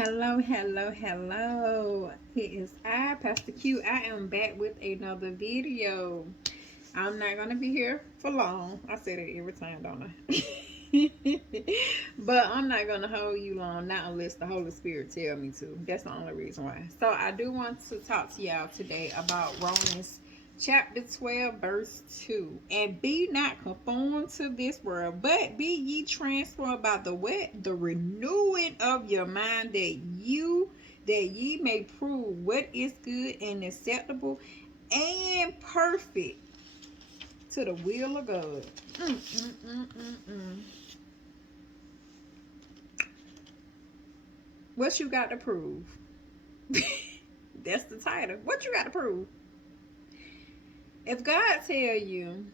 Hello, hello, hello. It is I, Pastor Q. I am back with another video. I'm not going to be here for long. I say that every time, don't I? But I'm not going to hold you long, not unless the Holy Spirit tell me to. That's the only reason why. So I do want to talk to y'all today about Romans chapter 12 verse 2. And be not conformed to this world, but be ye transformed by the what? The renewing of your mind, that ye may prove what is good and acceptable and perfect to the will of God. Mm, mm, mm, mm, mm. What you got to prove? That's the title. What you got to prove? If God tell you,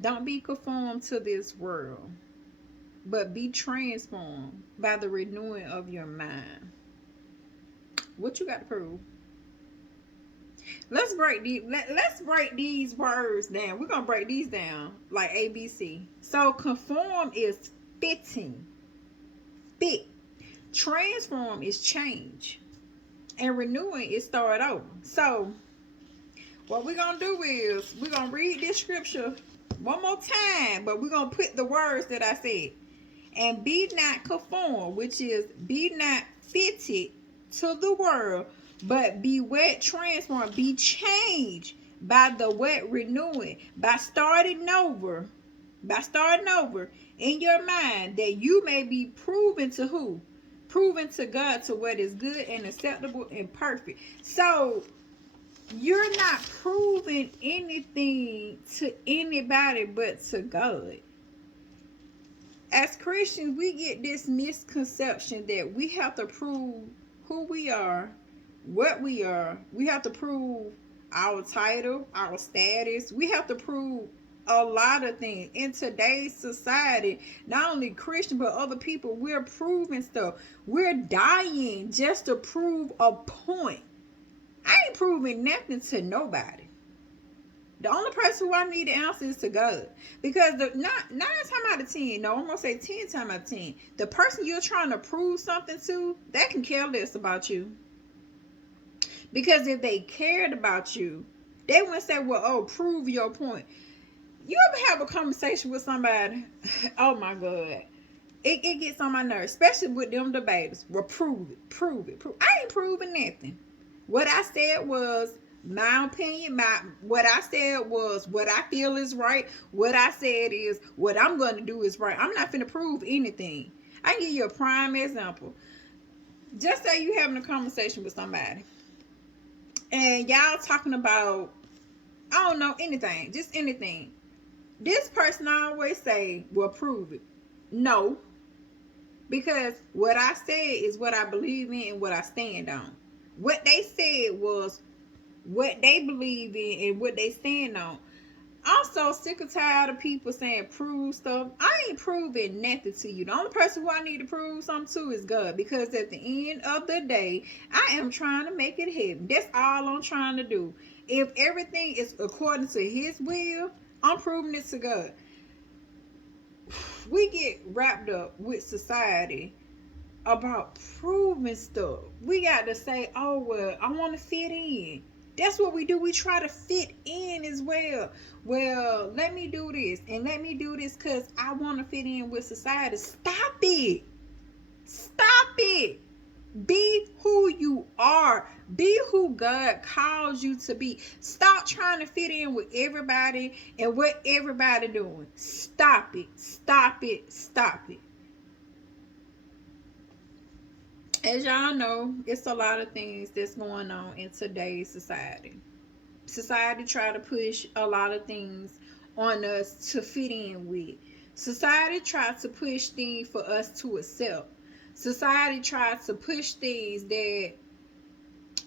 don't be conformed to this world, but be transformed by the renewing of your mind, what you got to prove? Let's break these words down. We're gonna break these down like ABC. So conform is fitting, fit. Transform is change, and renewing is start over. So what we're gonna do is we're gonna read this scripture one more time, but we're gonna put the words that I said. And be not conformed, which is be not fitted to the world, but be what? Transformed, be changed by the what? Renewing, by starting over in your mind, that you may be proven to who? Proven to God, to what is good and acceptable and perfect. So you're not proving anything to anybody but to God. As Christians, we get this misconception that we have to prove who we are, what we are. We have to prove our title, our status. We have to prove a lot of things in today's society. Not only Christian, but other people, we're proving stuff. We're dying just to prove a point. I ain't proving nothing to nobody. The only person who I need to answer is to God. Because not 9 times out of 10, no, I'm going to say 10 times out of 10, the person you're trying to prove something to, they can care less about you. Because if they cared about you, they wouldn't say, well, oh, prove your point. You ever have a conversation with somebody? Oh, my God. It gets on my nerves, especially with them debaters. Well, prove it. I ain't proving nothing. What I said was my opinion. What I said was what I feel is right. What I said is what I'm going to do is right. I'm not finna prove anything. I can give you a prime example. Just say you having a conversation with somebody, and y'all talking about, I don't know, anything, just anything. This person always say, well, prove it. No, because what I said is what I believe in and what I stand on. What they said was what they believe in and what they stand on. I'm so sick and tired of people saying prove stuff. I ain't proving nothing to you. The only person who I need to prove something to is God. Because at the end of the day, I am trying to make it heaven. That's all I'm trying to do. If everything is according to his will, I'm proving it to God. We get wrapped up with society about proving stuff. We got to say, oh, well, I want to fit in. That's what we do. We try to fit in as well. Well, let me do this and let me do this because I want to fit in with society. Stop it. Stop it. Be who you are. Be who God calls you to be. Stop trying to fit in with everybody and what everybody doing. Stop it. Stop it. Stop it. As y'all know, it's a lot of things that's going on in today's society. Society try to push a lot of things on us to fit in with. Society tries to push things for us to accept. Society tries to push things that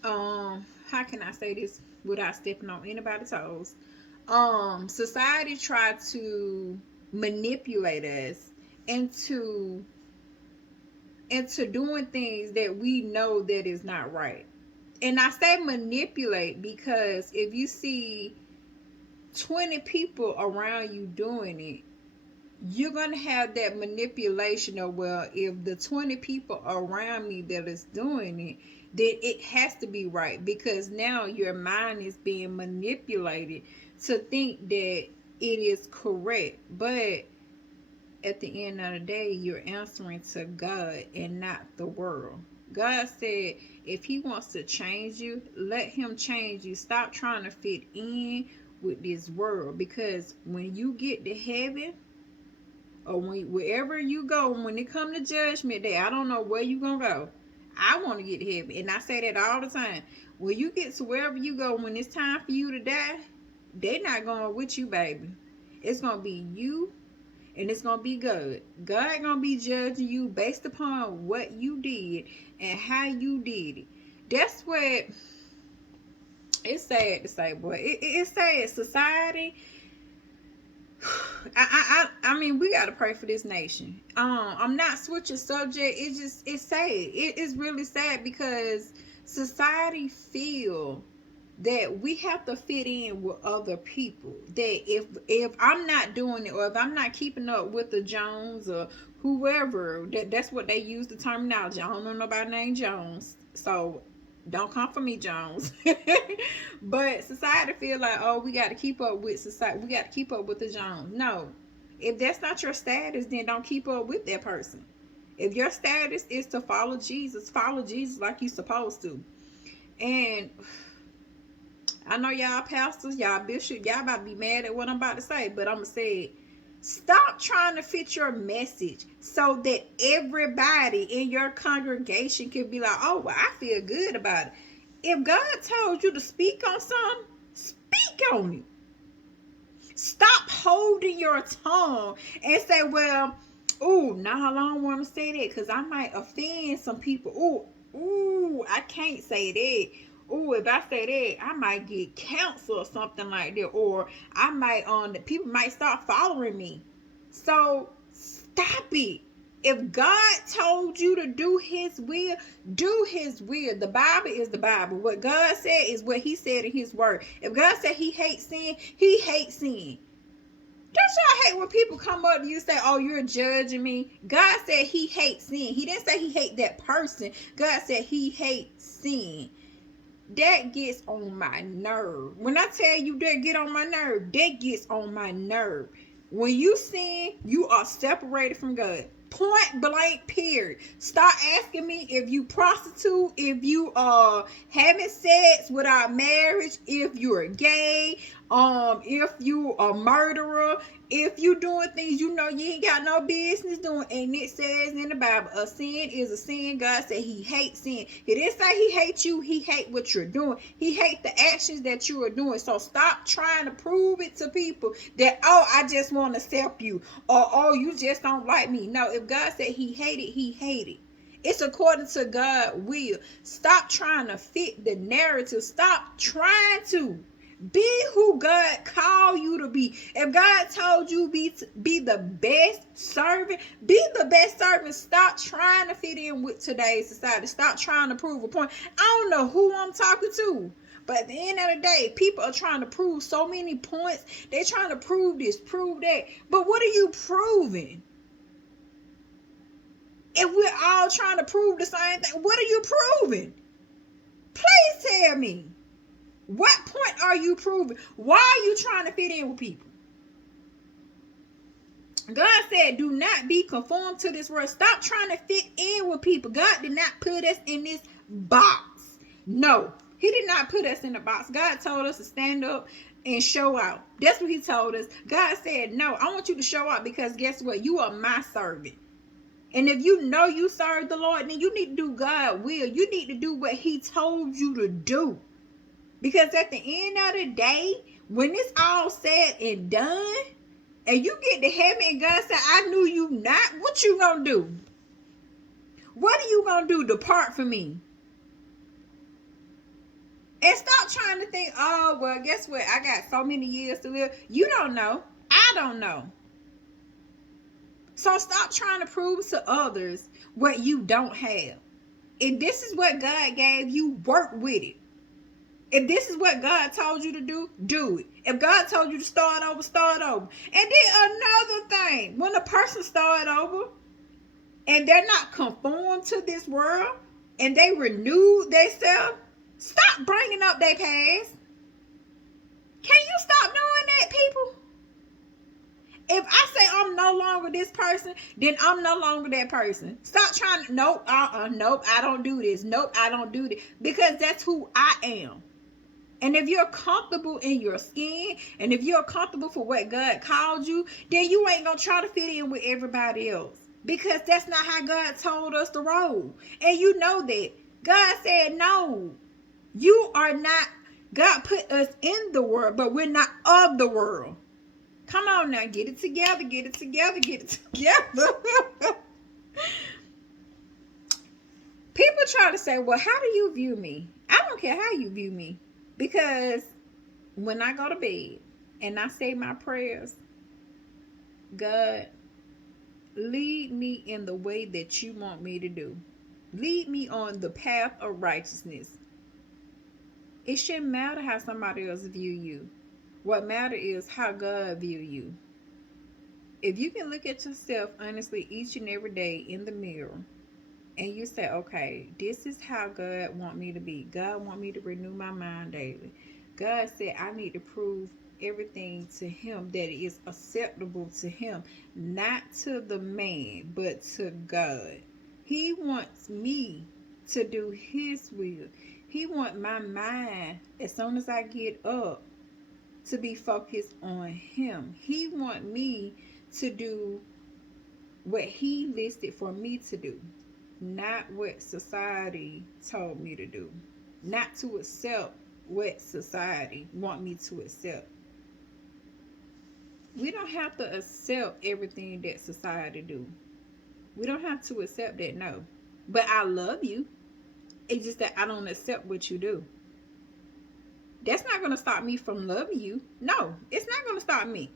how can I say this without stepping on anybody's toes? Society tried to manipulate us into doing things that we know that is not right. And I say manipulate because if you see 20 people around you doing it, you're going to have that manipulation of, well, if the 20 people around me that is doing it, then it has to be right, because now your mind is being manipulated to think that it is correct. But at the end of the day, you're answering to God and not the world. God said if he wants to change you, let him change you. Stop trying to fit in with this world, because when you get to heaven, or wherever you go, when it come to judgment day, I don't know where you gonna go. I want to get to heaven, and I say that all the time. When you get to wherever you go, when it's time for you to die, they're not going with you, baby. It's gonna be you, and it's gonna be God. God gonna be judging you based upon what you did and how you did it. That's what it's sad to say, boy. It's sad. Society. I mean, we gotta pray for this nation. I'm not switching subject. It's sad. It's really sad, because society feel that we have to fit in with other people. That if I'm not doing it, or if I'm not keeping up with the Jones or whoever, that's what they use the terminology. I don't know nobody named Jones, so don't come for me, Jones. But society feel like, oh, we got to keep up with society. We got to keep up with the Jones. No, if that's not your status, then don't keep up with that person. If your status is to follow Jesus like you're supposed to. And I know y'all pastors, y'all bishops, y'all about to be mad at what I'm about to say, but I'm going to say it. Stop trying to fit your message so that everybody in your congregation can be like, oh, well, I feel good about it. If God told you to speak on something, speak on it. Stop holding your tongue and say, well, oh, now I don't want to say that because I might offend some people. Oh, I can't say that. Oh, if I say that, I might get canceled or something like that. Or I might, people might start following me. So stop it. If God told you to do his will, do his will. The Bible is the Bible. What God said is what he said in his word. If God said he hates sin, he hates sin. Don't y'all hate when people come up to you and say, oh, you're judging me? God said he hates sin. He didn't say he hates that person. God said he hates sin. That gets on my nerve. When I tell you that get on my nerve, that gets on my nerve. When you sin, you are separated from God. Point blank, period. Stop asking me if you prostitute, if you are having sex without marriage, if you're gay, if you are a murderer, if you doing things you know you ain't got no business doing. And it says in the Bible, a sin is a sin. God said he hates sin. He didn't say he hates you. He hates what you're doing. He hates the actions that you are doing. So stop trying to prove it to people that, oh, I just want to accept you, or oh, you just don't like me. No, if God said he hated, he hated. It's according to God's will. Stop trying to fit the narrative. Stop trying to be who God called you to be. If God told you be the best servant, be the best servant. Stop trying to fit in with today's society. Stop trying to prove a point. I don't know who I'm talking to, but at the end of the day, people are trying to prove so many points. They're trying to prove this, prove that. But what are you proving? If we're all trying to prove the same thing, what are you proving? Please tell me. What point are you proving? Why are you trying to fit in with people? God said, do not be conformed to this world. Stop trying to fit in with people. God did not put us in this box. No, he did not put us in the box. God told us to stand up and show out. That's what he told us. God said, no, I want you to show out, because guess what? You are my servant. And if you know you serve the Lord, then you need to do God's will. You need to do what he told you to do. Because at the end of the day, when it's all said and done, and you get to heaven and God said, I knew you not, what you gonna do? What are you gonna do? Depart from me. And stop trying to think, oh, well, guess what? I got so many years to live. You don't know. I don't know. So stop trying to prove to others what you don't have. If this is what God gave you, work with it. If this is what God told you to do, do it. If God told you to start over, start over. And then another thing, when a person start over and they're not conformed to this world and they renew themselves, stop bringing up their past. Can you stop doing that, people? If I say I'm no longer this person, then I'm no longer that person. Stop trying to, nope, nope, I don't do this. Nope, I don't do this. Because that's who I am. And if you're comfortable in your skin, and if you're comfortable for what God called you, then you ain't gonna try to fit in with everybody else. Because that's not how God told us to roll. And you know that. God said, no, you are not. God put us in the world, but we're not of the world. Come on now, get it together, get it together, get it together. People try to say, well, how do you view me? I don't care how you view me. Because when I go to bed and I say my prayers, God, lead me in the way that you want me to do. Lead me on the path of righteousness. It shouldn't matter how somebody else view you. What matters is how God view you. If you can look at yourself honestly each and every day in the mirror and you say, okay, this is how God want me to be. God want me to renew my mind daily. God said I need to prove everything to him that is acceptable to him, not to the man, but to God. He wants me to do his will. He wants my mind, as soon as I get up, to be focused on him. He wants me to do what he listed for me to do, not what society told me to do, not to accept what society want me to accept. We don't have to accept everything that society do. We don't have to accept that, no. But I love you. It's just that I don't accept what you do. That's not going to stop me from loving you. No, it's not going to stop me.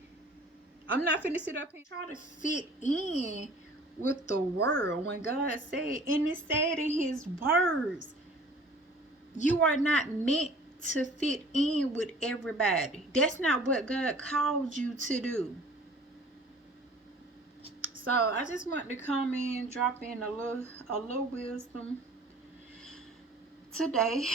I'm not finna sit up and try to fit in with the world when God said, and it said in his words, you are not meant to fit in with everybody. That's not what God called you to do. So I just want to come in, drop in a little wisdom today.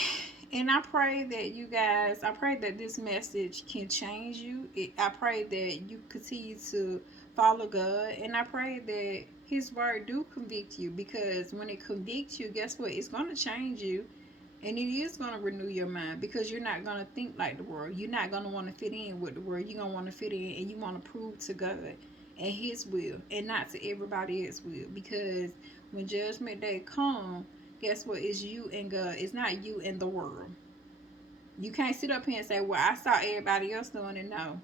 And I pray that you guys, I pray that this message can change you. I pray that you continue to follow God. And I pray that his word do convict you. Because when it convicts you, guess what? It's going to change you. And it is going to renew your mind. Because you're not going to think like the world. You're not going to want to fit in with the world. You're going to want to fit in and you want to prove to God and his will. And not to everybody else's will. Because when judgment day comes, guess what? It's you and God. It's not you and the world. You can't sit up here and say, well, I saw everybody else doing it. No.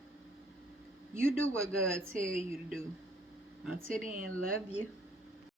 You do what God tell you to do. Until then, love you.